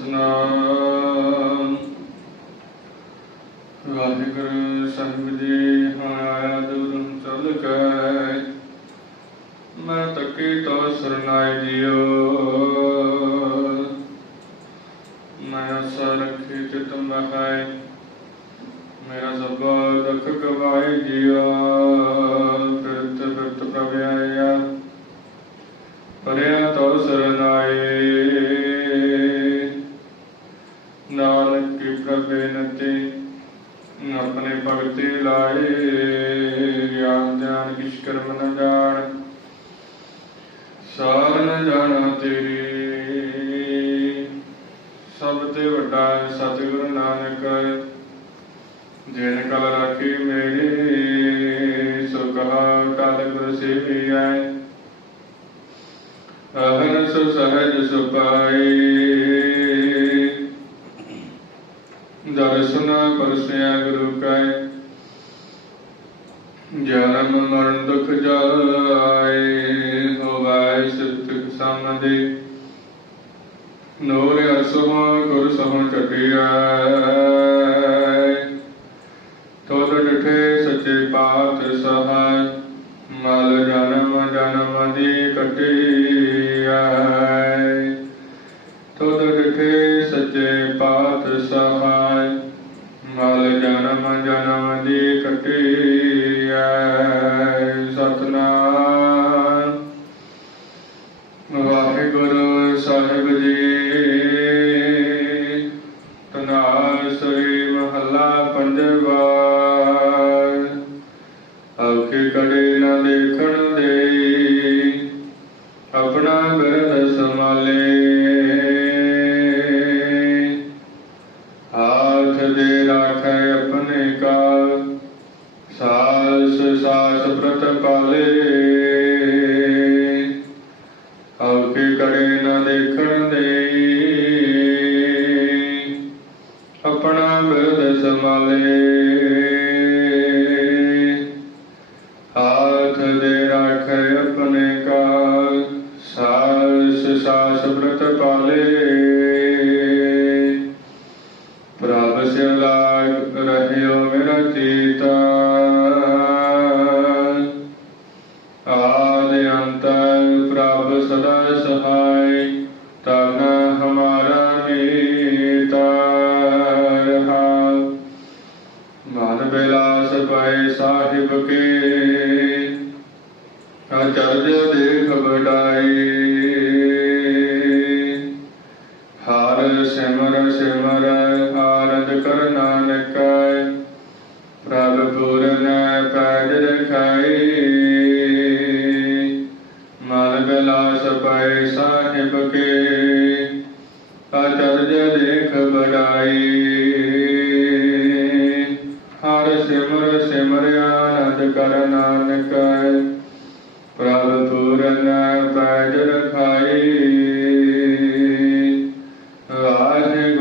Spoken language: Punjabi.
ਸਤਨਾਮ। ਵਾਹਿਗੁਰੂ ਸਾਹਿਬ ਜੀ ਹਾਂ ਆਇਆ ਦੂਰੋਂ ਚੱਲ ਮੈਂ ਤੱਕੀ ਤੋ ਸਰਨਾਈ ਦਿਓ ਮੈਂ ਆਸਾ ਰੱਖੀ ਚਿਤ ਮਹਾਇ ਮੇਰਾ ਸਭ ਦੁੱਖ ਗਵਾਈ ਦਿਓ ਫਿਰਤ ਫਿਰਤ ਪ੍ਰਭ ਆਇਆ। ਪਰਿਆ ਤੋ ਸਰਨਾਈ। ਨਾਨਕ ਆਪਣੇ ਭਗਤੀ ਲਾਏ, ਗਿਆਨ ਧਿਆਨ ਕਿਛ ਕਰਮ ਨ ਜਾਣ। ਸਾਰ ਨ ਜਾਣਾ ਤੇਰੀ। ਸਭ ਤੇ ਵੱਡਾ ਹੈ ਸਤਿਗੁਰੂ ਨਾਨਕ। ਜਿਨ ਕਲ ਰਾਖੀ ਮੇਰੇ, ਸੋ ਕਹਾ ਕਲ ਗੁਰ ਸੇਵੀ ਆਏ ਅਹਰਸ ਸਹਿਜ ਸੁਪਾਈ ਦਰਸ਼ਨ ਪਰਸਿਆ ਗੁਰੂ ਕੈ। ਜਨਮ ਮਰਨ ਦੁਖ ਜਾਏ ਹੋਵਾਇ ਸਿਫਤ ਸਮਦੇ ਨੂਰ ਅਸਮਾ ਗੁਰ ਸਮ ਚਟਿਆ। ਤੋਦ ਡਠੇ ਸੱਚੇ ਪਾਤ ਜਨਮ ਜਨਮ ਦੀ ਕਟਿਆ ਸਤਨਾਮ। ਵਾਹਿਗੁਰੂ ਸਾਹਿਬ ਜੀ ਹਾਥ ਦੇ ਰਾਖੈ ਆਪਣੇ ਕਾਲ ਸਾਸ ਸਾਸ ਪ੍ਰਤ ਪਾਲੇ। ਆਖੇ ਕੜੇ ਨਾ ਦੇਖਣ ਦੇ ਆਪਣਾ ਬਿਰਦ ਸੰਭਾਲੇ। ਹਾਥ ਦੇ ਰਾਖੈ ਆਪਣੇ ਕਾਲ ਸਾਸ ਸਾਸ ਪ੍ਰਤ ਪਾਲੇ ਬਿਲਾਸ ਪਾਏ ਸਾਹਿਬ ਕੇ, ਅਚਰਜ ਦੇਖ ਬਡਾਈ ਹਰ ਸਿਮਰ ਸਿਮਰ ਆਨੰਦ ਕਰ ਨਾਨਕ, ਪ੍ਰਭ ਪੂਰਨ ਪੈਜ ਰਖਾਈ ਮਨ ਬਿਲਾਸ ਪਾਏ ਸਾਹਿਬ ਕੇ, ਅਚਰਜ ਦੇਖ ਬਡਾਈ